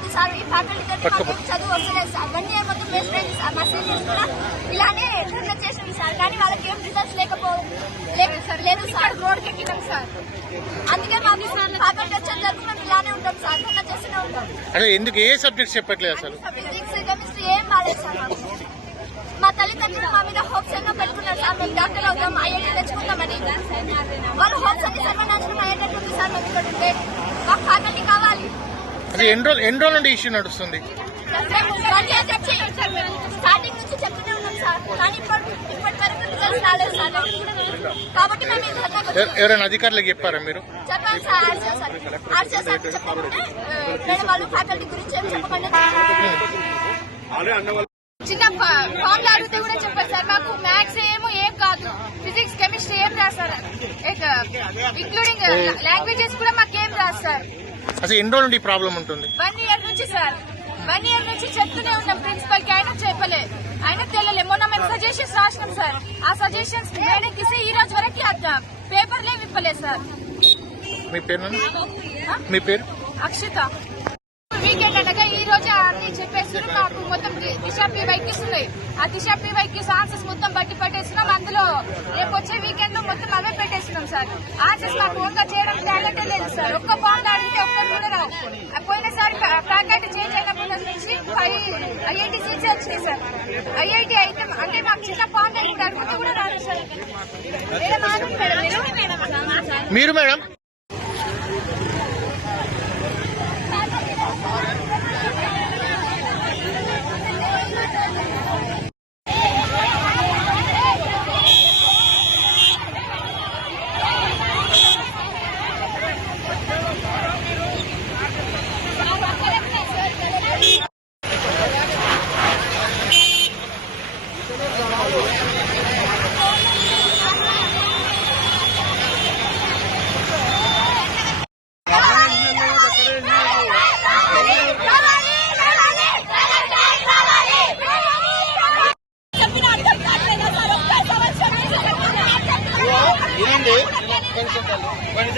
కాదు సార్, ఈ ఫ్యాకల్టీ చదువు వస్తలేదు సార్. 1 year మొత్తం వేస్ట్ అయింది సార్. మా సీనియర్స్ కూడా ఇలానే ధర్నా చేసింది సార్, కానీ వాళ్ళకి ఏం రిజల్ట్స్ లేదు సార్. రోడ్కి ఎక్కినాం సార్. అందుకే మాకు ఫ్యాకల్టీ వచ్చేంత వరకు మేము ఇలానే ఉంటాం సార్, ధర్నా చేస్తూనే ఉంటాం. అదే ఎందుకు ఏ సబ్జెక్ట్స్ చెప్పట్లేదు అసలు? ఫిజిక్స్, కెమిస్ట్రీ ఏం బాలేదు సార్ మాకు. మా తల్లిదండ్రులు మా మీద హోప్స్ ఎన్నో పెట్టుకున్నారు సార్, మేము డాక్టర్ అవుతాం, ఐఐటీ తెచ్చుకుంటామని. వాళ్ళు హోప్స్ అన్ని సర్వనాశనం అయ్యేటట్టుంది సార్. మేము ఇక్కడ ఉంటే మాకు ఫ్యాకల్టీ కావాలి. అది ఎన్ని రోజుల నుండి ఇష్యూ నడుస్తుంది? స్టార్టింగ్ నుంచి చెప్తూనే ఉన్నాం సార్, కానీ ఇప్పటి వరకు రిజల్ట్స్ రాలేదు సార్. కాబట్టి మేము ఎవరైనా అధికారులకు చెప్పారా మీరు? చెప్పాలి సార్. ఆర్సీఎస్ చెప్పకుంటే వేరే వాళ్ళు ఫ్యాకల్టీ గురించి ఏం చెప్పకుండా చిన్న ఫామ్ అడిగితే కూడా చెప్పారు సార్. మాకు మ్యాథ్స్ ఏం కాదు, ఫిజిక్స్, కెమిస్ట్రీ ఏం రాస్తారు, ఇంక్లూడింగ్ లాంగ్వేజెస్ కూడా మాకేం రాస్తారు. అసలు ఎన్ని రోజుల నుండి ప్రాబ్లం ఉంటుంది? 1 year నుంచి సార్. 1 year నుంచి చెప్తూనే ఉన్నాం ప్రిన్సిపల్ కి, అయినా చెప్పలే, అయినా తెలియలే. మొన్న మేము సజెషన్స్ రాసినాం సార్. ఆ సజెషన్స్ మేడకి ఈ రోజు వరకు పేపర్లే విప్పలేదు సార్. మీ పేరు? మీ పేరు? అక్షిత. వీకెండ్ అనగా ఈ రోజే అన్ని చెప్పేస్తున్నాం. మాకు మొత్తం దిశ PYQs ఉన్నాయి. ఆ దిశ PYQs ఆన్సర్స్ మొత్తం బట్టి పట్టేస్తున్నాం. అందులో రేపు వచ్చే వీకెండ్ లో మొత్తం అవే పెట్టేస్తున్నాం సార్. ఆన్సర్స్ మాకు ఒక్క చేయడం టాలెంటే లేదు సార్. ఒక్క ఫామ్ అడిగితే ఒక్కరు కూడా రావు. పోయినసారి ఫ్యాకల్టీ చేంజ్ అయినప్పటి నుంచి 5 IIT సీట్స్ వచ్చినాయి సార్. IIT అయితే అంటే మాకు చిన్న ఫామ్ అడిగితే కూడా రాదు సార్. మీరు మేడం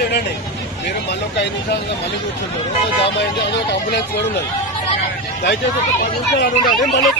వినండి. మీరు మళ్ళీ ఒక 5 నిమిషాలుగా మళ్ళీ కూర్చుంటారు, జామ్ అయింది. అదే ఒక అంబులెన్స్ కూడా ఉన్నది. దయచేసి ఒక 10 నిమిషాలు అడుగుండాలి. మళ్ళీ